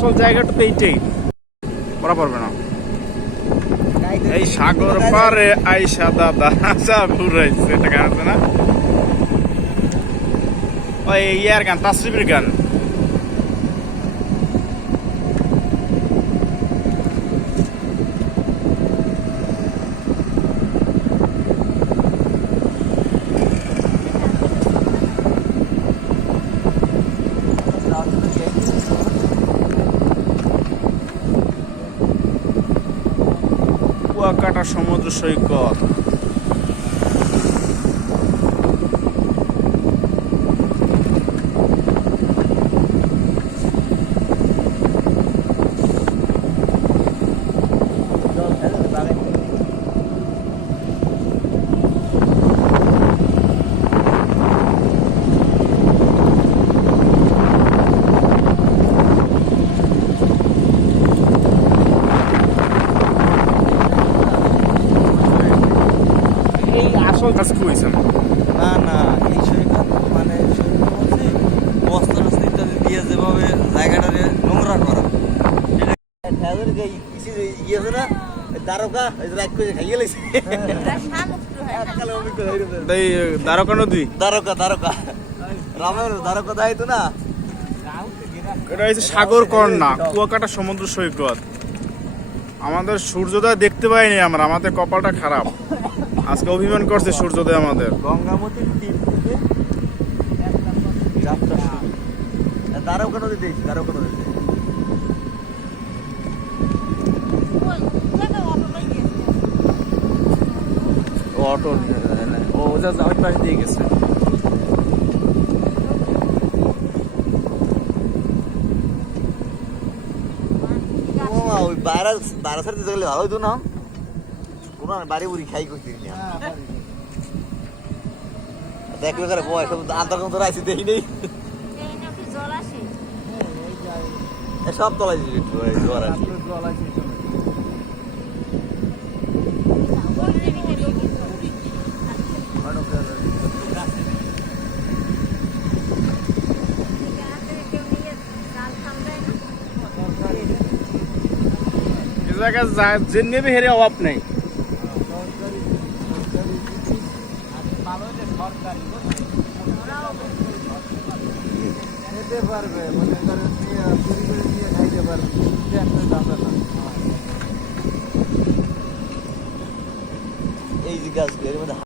আসল জায়গাটা তো এইটাই, করা পারবে না। এই সাগর পারে আইসা দাদা আসা ঘুরাইছে, এটা গান আছে না, ওই ইয়ার গান, তাসরিফের গান। কুয়াকাটা সমুদ্র সৈকত। আসল কাজ কি হয়েছে? না না, এই সৈকত মানে সৈকত বলছি বস্তা টস্তা ইত্যাদি দিয়ে যেভাবে জায়গাটারে নোংরা করা, গিয়েছে না দ্বারকা রাগ করে খাইয়ে লেছে। দ্বারকা নদী, দ্বারকা দ্বারকা রামের দ্বারকা দায়িত্ব না, এটা হচ্ছে সাগর কর্ণা কুয়াকাটা সমুদ্র সৈকত। আমাদের সূর্যোদয় দেখতে পাইনি আমরা, আমাদের কপালটা খারাপ। আজকে অভিমান করছে সূর্যোদয় আমাদের। গঙ্গামতির তীর থেকে যাত্রা দ্বারকা নদী দেখছি, দ্বারকা নদীতে অটো ও যা ওই পাশ দিয়ে গেছে। ওই বারা সার দিতে গেলে ভালো হইতো না, কোনো বাড়ি বুড়ি খাই করছি না দেখবে করে বয় সব আন্দার কম তোরা আইসি দেখি নেই, সব তলাই জল আছে। এ জায়গায় যে নেবে হেরে অভাব নেই। খেতে পারবে, মনে করেন চুরি করে নিয়ে খাইতে পারবে, এই যে গাছ এর মধ্যে